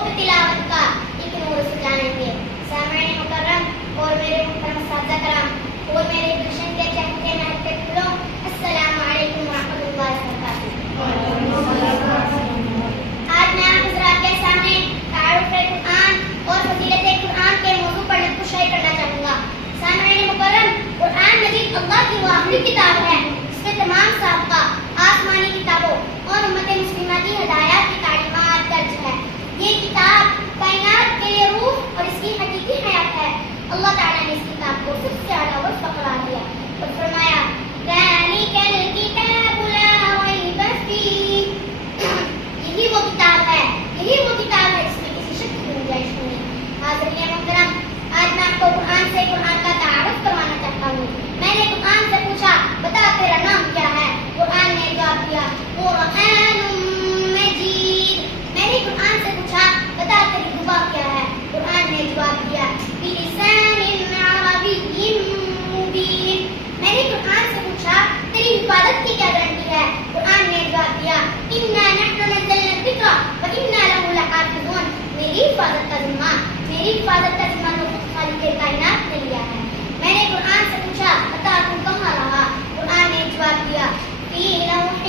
ذوق تلاوت کا ایک نور سجائیں گے۔ سامعین مکرم اور میرے محترم اساتذہ کرام اور میرے گلشن کے چہتے مہکتے پھولوں، السلام علیکم ورحمۃ اللہ وبرکاتہ۔ آج میں آپ حضرات کے سامنے تعارف قرآن اور فضیلت قرآن کے موضوع پر نقطۂ کرنا چاہوں گا۔ سامعین مکرم، قرآن مجید اللہ کی وہ آخری کتاب ہے جس میں تمام سابقہ آسمانی کتابوں اور امت مسلمہ کی ہدایات کی تعلیمات درج ہے۔ یہ کتاب کائنات کے لیے روح اور اس کی حقیقی حیات ہے۔ اللہ تعالیٰ نے اس کتاب کو سب سے اعلیٰ وصف قرار دیا اور فرمایا ذَلِكَ الْكِتَابُ لَا رَيْبَ فِيهِ، یہی وہ کتاب ہے جس میں کسی شک کی گنجائش نہیں۔ حاضرین محترم، آج میں آپ کو قرآن سے قرآن کا تعارف کروانا چاہتا ہوں۔ میں نے قرآن سے پوچھا بتا تیرا نام کیا ہے؟ قرآن نے جواب دیا قرآن مجید۔ میں نے قرآن سے پوچھا بتا تیری دعا کیا ہے؟ قرآن نے جواب دیا بلسان عربی مبین۔ میں نے قرآن سے پوچھا تیری حفاظت کی کیا گارنٹی ہے؟ قرآن نے جواب دیا انا نحن نزلنا الذکر وانا له لحافظون۔ میری حفاظت کا ذمہ تو خود خالق کائنات نے لیا ہے۔ میں نے قرآن سے پوچھا بتا تو کہاں رہا؟ قرآن نے جواب دیا فی لوح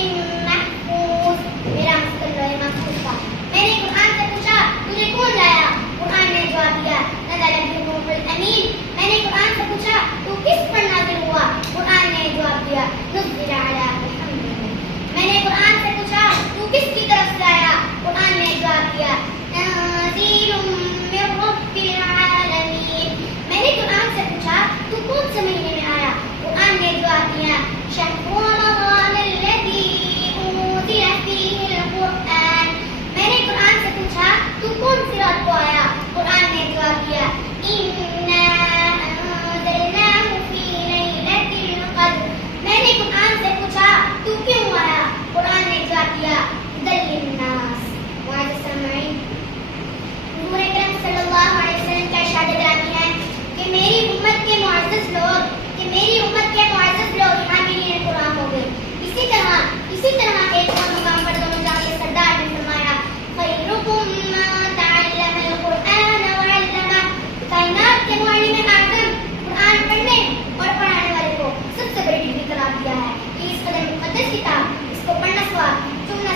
محفوظ، میرا مسکن لوح محفوظ تھا۔ میں نے قرآن سے پوچھا تجھے کون لایا؟ قرآن نے جواب دیا نزل به الروح الامین۔ میں نے قرآن سے پوچھا تو کس پر نازل ہوا؟ قرآن نے جواب دیا نزل علی محمد۔ میں نے قرآن سے پوچھا تو کس کی طرف سے آیا؟ قرآن نے جواب دیا تنزیل من رب العالمین۔ میں نے قرآن سے پوچھا تو کون سے مہینے میں آیا؟ قرآن نے جواب دیا شہر رمضان الذی انزل فیہ القرآن۔ میں نے قرآن سے پوچھا تو کون سی رات کو آیا؟ قرآن نے جواب دیا انا انزلناہ فی لیلۃ القدر۔ میں نے قرآن سے پوچھا تو کیوں آیا؟ قرآن نے جواب دیا ہدی للناس۔ معزز سامعین، حضور اکرم صلی اللہ علیہ وسلم کا ارشاد گرامی ہے کہ میری امت کے معزز لوگ حاملین قرآن ہو گئے۔ اسی طرح ایک اور مقام پر دونوں جہاں کے سردار نے فرمایا خیرکم من تعلم القرآن وعلمہ۔ کائنات کے معلم اعظم قرآن پڑھنے اور پڑھانے والے کو سب سے بڑی ڈگری قرار دیا ہے۔ یہ اس قدر مقدس کتاب، اس کو پڑھنا ثواب، سننا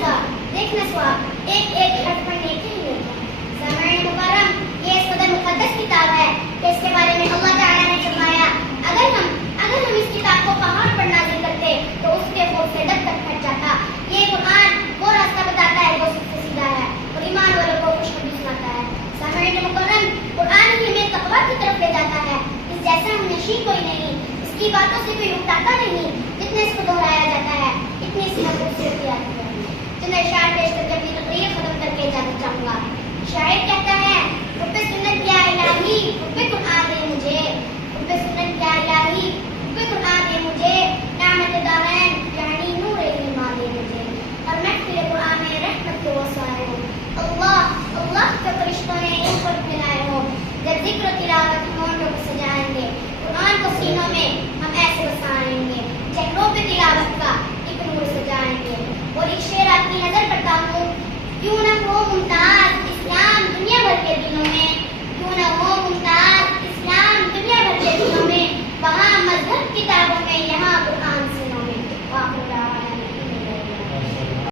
ثواب، دیکھنا ثواب، ایک حرف پڑھنے کے لیے ہوتا ہے۔ سامعین مکرم، یہ اس قدر مقدس کتاب ہے کہ اس کے بارے میں اللہ تعالیٰ نے فرمایا اگر ہم اس کتاب کو پہاڑ پر نازل کرتے تو اس کے خوف سے دب تک پھٹ جاتا۔ یہ قرآن وہ راستہ بتاتا ہے جو سب سے سیدھا ہے اور ایمان والوں کو خوشخبری سناتا ہے۔ سامعین مکرم، قرآن ہی ہمیں تقویٰ کی طرف لے جاتا ہے۔ اس جیسا ہم نشین کوئی نہیں، اس کی باتوں سے کوئی اکتاتا نہیں۔ جتنے اس کو دہرایا جاتا ہے اتنی اس میں خوبصورتی آتی ہے۔ چند اشعار پیش کر کے اپنی تقریر ختم کر کے اجازت چاہوں گا۔ شاعر کہتا ہے حب سنت یا الہی حب